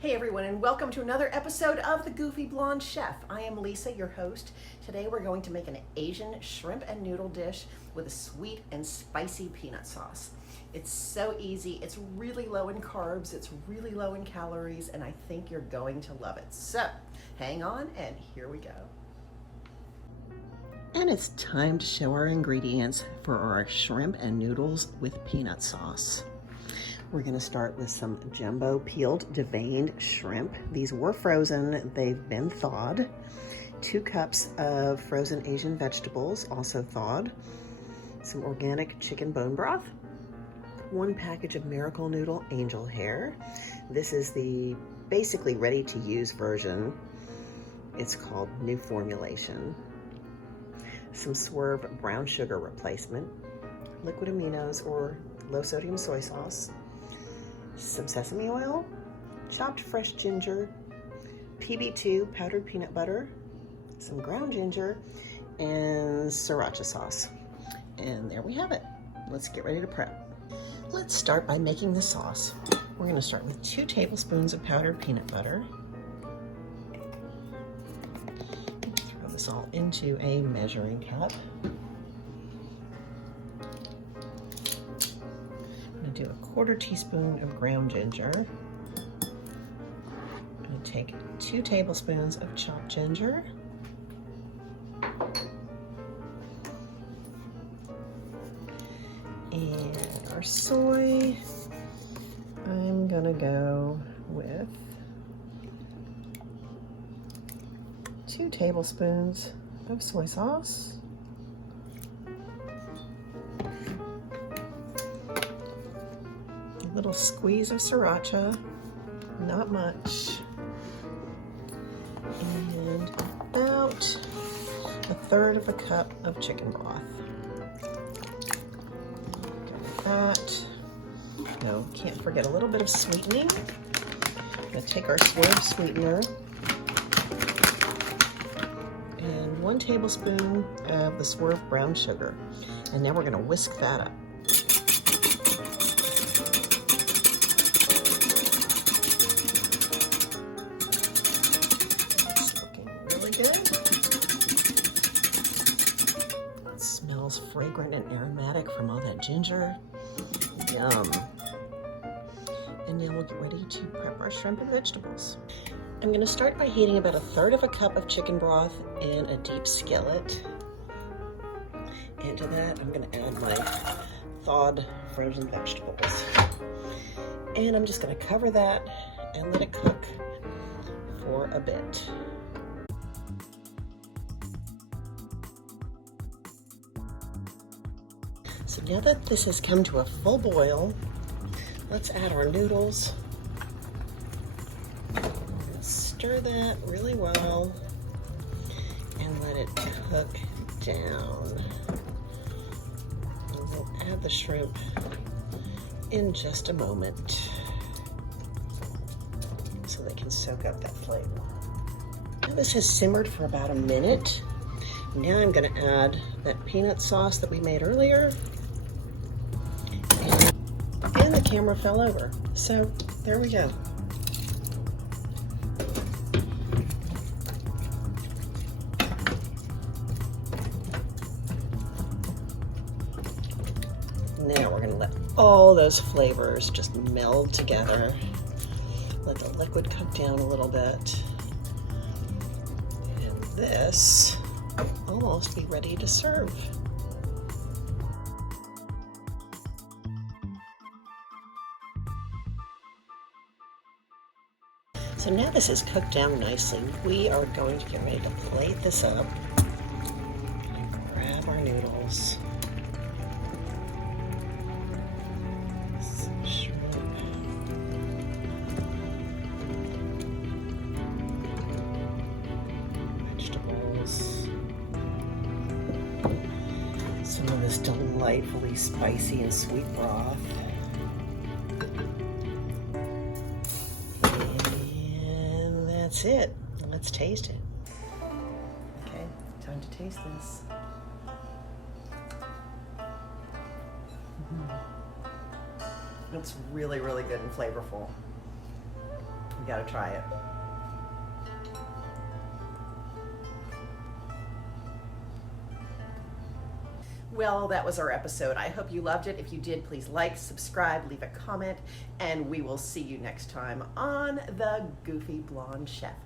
Hey everyone, and welcome to another episode of The Goofy Blonde Chef. I am Lisa, your host. Today we're going to make an Asian shrimp and noodle dish with a sweet and spicy peanut sauce. It's so easy, it's really low in carbs, it's really low in calories, and I think you're going to love it. So, hang on, and here we go. And it's time to show our ingredients for our shrimp and noodles with peanut sauce. We're going to start with some jumbo peeled deveined shrimp. These were frozen, they've been thawed. 2 cups of frozen Asian vegetables, also thawed. Some organic chicken bone broth. 1 package of Miracle Noodle angel hair. This is the basically ready to use version. It's called New Formulation. Some Swerve brown sugar replacement. Liquid Aminos or low sodium soy sauce. Some sesame oil, chopped fresh ginger, PB2 powdered peanut butter, some ground ginger, and Sriracha sauce. And there we have it. Let's get ready to prep. Let's start by making the sauce. We're going to start with 2 tablespoons of powdered peanut butter. Throw this all into a measuring cup. Do a 1/4 teaspoon of ground ginger. I'm going to take 2 tablespoons of chopped ginger. And our soy, I'm going to go with 2 tablespoons of soy sauce. Little squeeze of Sriracha, not much, and about 1/3 cup of chicken broth. Got that. No, can't forget a little bit of sweetening. I'm going to take our Swerve sweetener and 1 tablespoon of the Swerve brown sugar, and now we're going to whisk that up. Fragrant and aromatic from all that ginger. Yum. And now we'll get ready to prep our shrimp and vegetables. I'm going to start by heating about 1/3 cup of chicken broth in a deep skillet. And to that, I'm going to add my thawed frozen vegetables. And I'm just going to cover that and let it cook for a bit. So now that this has come to a full boil, let's add our noodles. Stir that really well and let it cook down. And we'll add the shrimp in just a moment so they can soak up that flavor. Now this has simmered for about a minute. Now I'm going to add that peanut sauce that we made earlier. And the camera fell over. So there we go. Now we're going to let all those flavors just meld together. Let the liquid cook down a little bit. And this will almost be ready to serve. So now this is cooked down nicely. We are going to get ready to plate this up and grab our noodles. Some shrimp. Vegetables. Some of this delightfully spicy and sweet broth. That's it. Let's taste it. Okay, time to taste this. Looks really, really good and flavorful. gotta try it. Well, that was our episode. I hope you loved it. If you did, please like, subscribe, leave a comment, and we will see you next time on The Goofy Blonde Chef.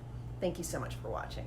Thank you so much for watching.